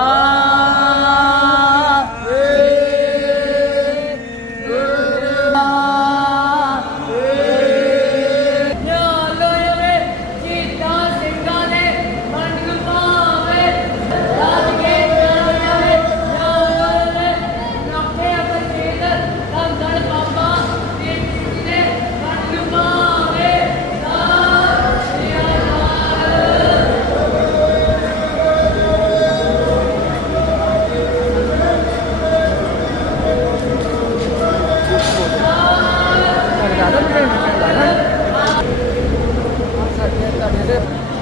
Oh. Gracias.